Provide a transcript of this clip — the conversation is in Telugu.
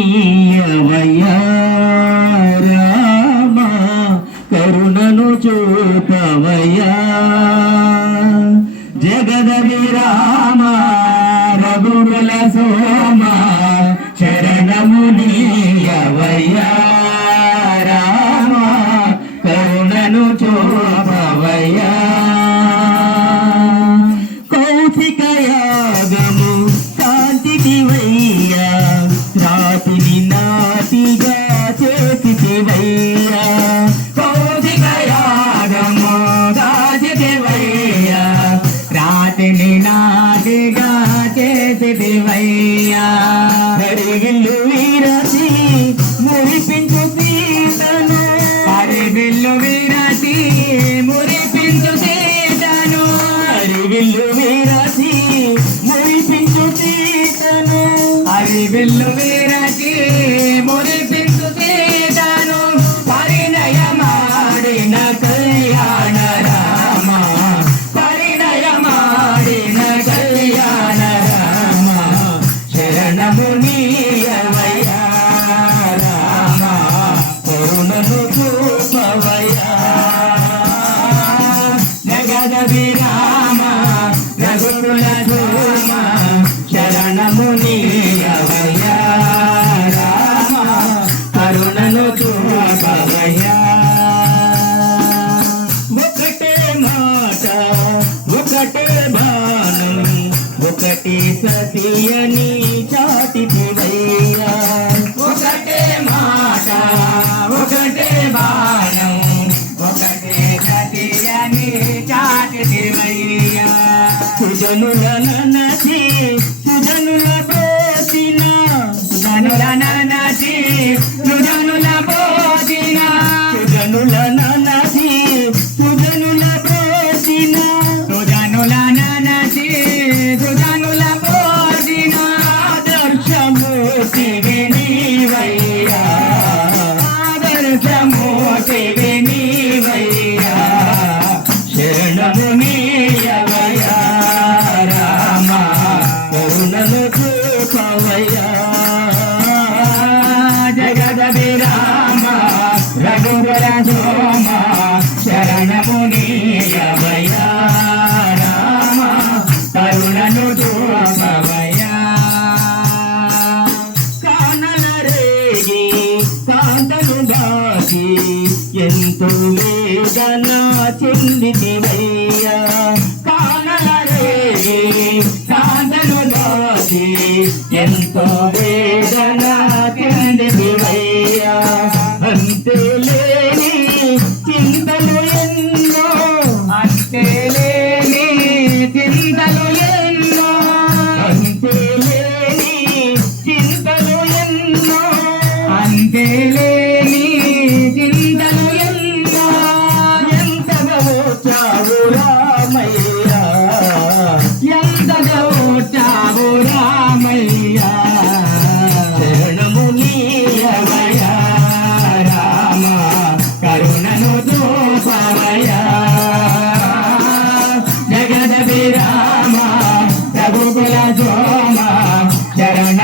శరణమునీయవయ్యా రామ కరుణను చూపవయ్యా జగద విరామ రఘుకుల సోమ శరణమునీయవయ్యా రామ కరుణను చూపవయ్యా కౌశికయాగము కాంతివయ్యా రాతిని నాటిగా చేసివయ్యా కౌశికయాగము కాంతివయ్యా రాతిని నాటిగా చేసివయ్యా హరివిల్లు వీరసి మురిపించు సీతను హరివిల్లు వీరసి మురిపించు సీతను హరివిల్లు వీరసి మురిపించు సీతను హరివిల్లు వీరసి మురిపించు సీతను పరిణయమాడిన కళ్యాణ రామ పరిణయమాడిన కళ్యాణ రామ శరణమునీయవయ్యా రామ కరుణను చూపవయ్యా జగద విరామ రఘుకుల సోమ శరణమునీయవయ్యా రామ కరుణను చూపవయ్యా ఒకటే మాట ఒకటే బాణం ఒకటే సతియని చాటివయ్యా ఒకటే మాట ఒకటే బాణం ఒకటే సతియని చాటివయ్యా సుజనుల ననసి సుజనుల పోసిన సుజనుల ననసి సుజనుల పోసిన సుజనుల ననసి సుజనుల పోసిన సుజనుల ననసి సుజనుల పోసిన ఆదర్శమూర్తివి నీవయ్యా ఆదర్శమూర్తివి నీవయ్యా శరణమునీయవయ్యా రామ కరుణను చూపవయ్యా జగద విరామ రఘుకుల సోమ శరణమునీయవయ్యా రామ కరుణను చూపవయ్యా కానల రేగి కాంతను దాచి ఎంతో వేదన చెందితివయ్యా కానల రేగి కాంతను దాచి ఎంతో వేదన చెందితివయ్యా అంతే లేని చింతలు ఎన్నో అంతే లేని చింతలు ఎన్నో అంతే లేని చింతలు ఎన్నో అంతే లేని చింతలు ఎన్నో ఎంతగా వచ్చావు రామయ్యా ఎంతగా వచ్చావు రామయ్యా శరణమునీయవయ్యా రామ కరుణను చూపవయ్యా జగద విరామ రఘుకుల సోమ శరణ